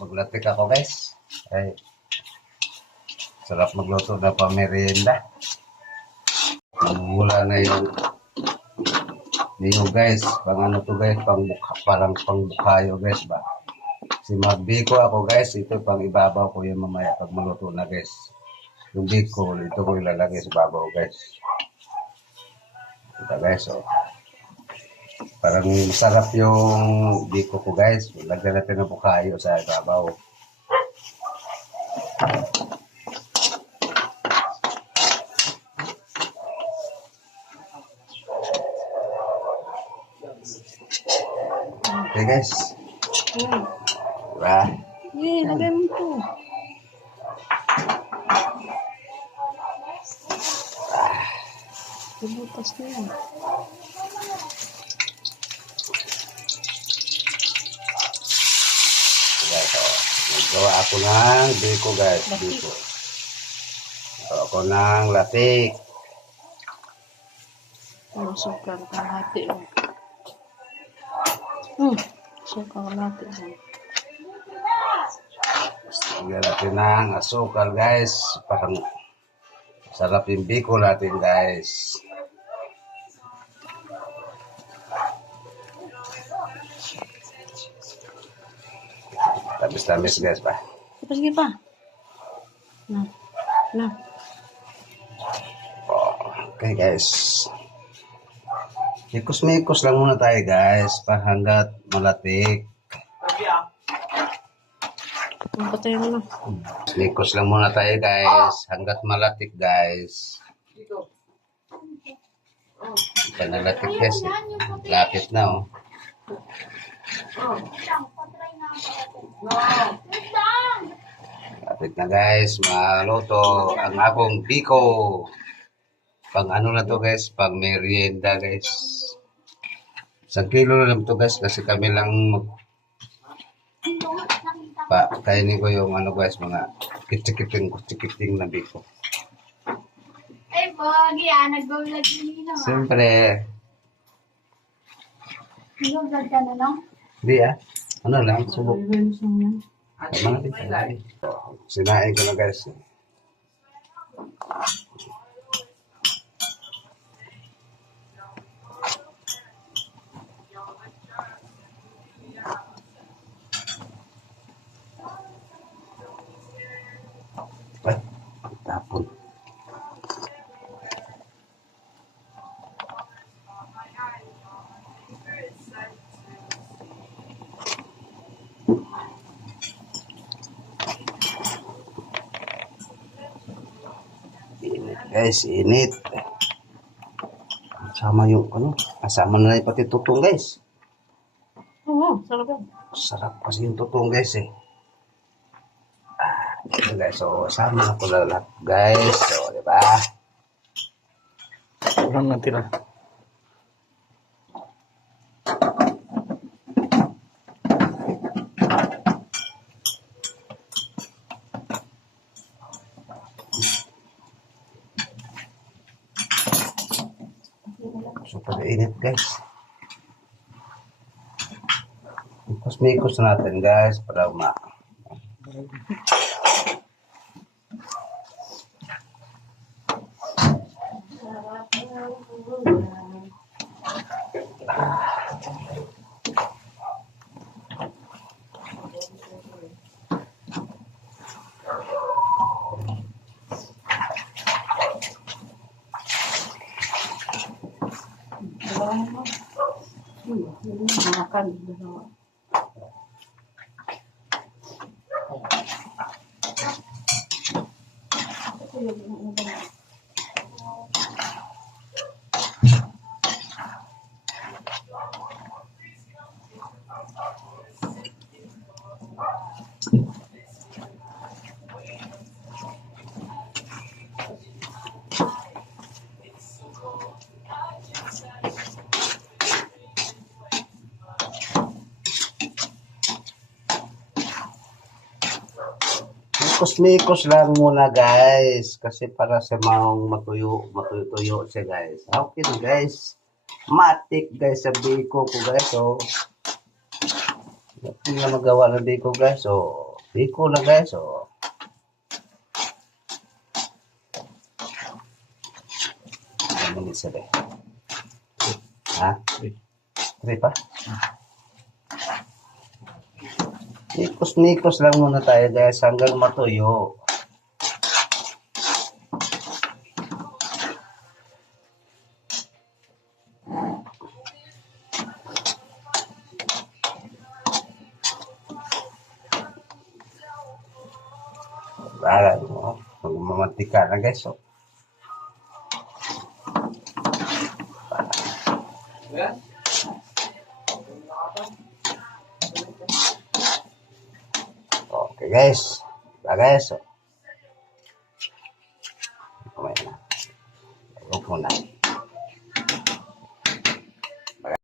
maglatik ako guys. Ay, sarap magluto na pamerienda. Mula na yung niyo guys, pang ano to guys, parang pang bukayo guys ba. Si magbiko ako guys, ito pang ibabaw ko yung mamaya pag maluto na guys. Yung biko, ito ko ilalagay sa babaw guys. Ito guys, oh. Parang masarap yung biko ko guys. Lagyan natin ng bukayo sa ibabaw. Okay guys. Diba? Lagay mo po. Bubutas na yan. Guys, oh. Nagawa ako ng biko guys. Biko. Nagawa ako ng latik. Sukar kalahati lang. Sukar kalahati lang. Lagyan natin ng asukal guys. Parang sarap yung biko natin guys. Tamis-tamis guys pa. Sige pa. Na. Okay guys. Mikos-mikos lang muna tayo guys. Hanggat malatik. Patayin mo na. Mikos lang muna tayo guys. Hanggat malatik guys. Ito na latik guys. Lapit na oh. Lapit na guys. Maluto ang akong biko. Pang ano na to guys. Pang merienda guys. 1 kilo na lang to guys. Kasi kami lang kainin ko yung ano guys, mga kitsikiting na biko. Ay, Pogi, nag-vlog din no? Siyempre. Nag-vlog ka na, no? Hindi ano lang, subok. Sinain ko na guys. Ay, tapon. Init guys, init. Sama yung ano, kasama na rin pati tutong guys. Oo, sarap yan. Sarap kasi yung tutong guys eh. Ito guys, so sama na ko lahat guys. So, di ba? Kurang natira. Super init guys. Ikos-mikos natin guys para Makan. Mikos-mikos lang muna guys. Kasi para sa mga matuyo siya guys. Okay na guys. Matik guys sa biko ko guys. So, hindi na magawa ng biko guys. So, Biko na guys, oh. Ano minutes na ba? Ha? 3 pa? Nikos-nikos lang muna tayo guys hanggang matuyo. Para mo, magmamantika na guys. Oh. Okay guys. Guys. Oh. Okay na. Huwag mo na.